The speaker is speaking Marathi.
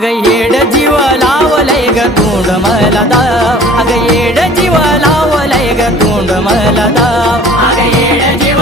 अग येड जीव लावलंय ग तोंड मला दाव अग येड जीव लावलंय ग तोंड मला दाव अग येड जीव